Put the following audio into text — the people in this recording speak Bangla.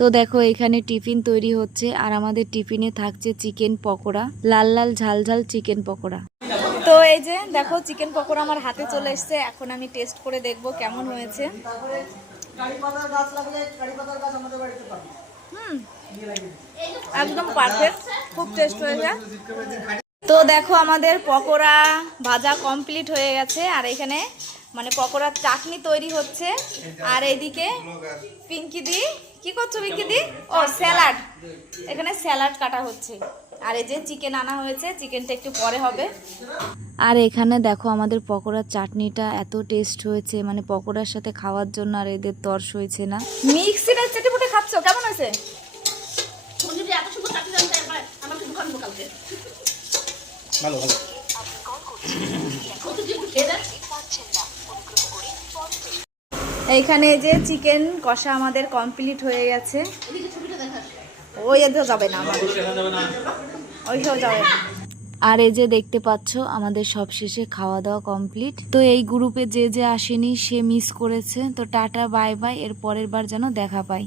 তো দেখো এখানে টিফিন তৈরি হচ্ছে আর আমাদের টিফিনে থাকছে চিকেন পকোড়া, লাল লাল ঝাল ঝাল চিকেন পকোড়া। তো এই যে দেখো চিকেন পকোড়া আমার হাতে চলে এসছে, এখন আমি টেস্ট করে দেখব কেমন হয়েছে। একদম পারফেক্ট, খুব টেস্ট হয়েছে। তো দেখো আমাদের পকোড়া ভাজা কমপ্লিট হয়ে গেছে আর এখানে মানে পকোড়ার চাটনি তৈরি হচ্ছে। আর এইদিকে পিঙ্কি দি কি করছো? পিঙ্কি দি ও স্যালাড, এখানে স্যালাড কাটা হচ্ছে। আর এই যে চিকেন আনা হয়েছে, চিকেনটা একটু পরে হবে। আর এখানে দেখো আমাদের পকোড়ার চাটনিটা এত টেস্ট হয়েছে, মানে পকোড়ার সাথে খাওয়ার জন্য আর এদের তর্স হয়েছে না। মিক্সিটা চেটেপুটে খাচ্ছ, কেমন হয়েছে? ভালো ভালো। এইখানে যে চিকেন কষা আমাদের কমপ্লিট হয়ে গেছে। ওই এদিকে যাবে না, আমার ওইসব যাবে না। আর এই যে দেখতে পাচ্ছ আমাদের সব শেষে খাওয়া দাওয়া কমপ্লিট। তো এই গ্রুপে যে যে আসেনি সে মিস করেছে। তো টাটা বাই বাই, এর পরের বার যেন দেখা পাই।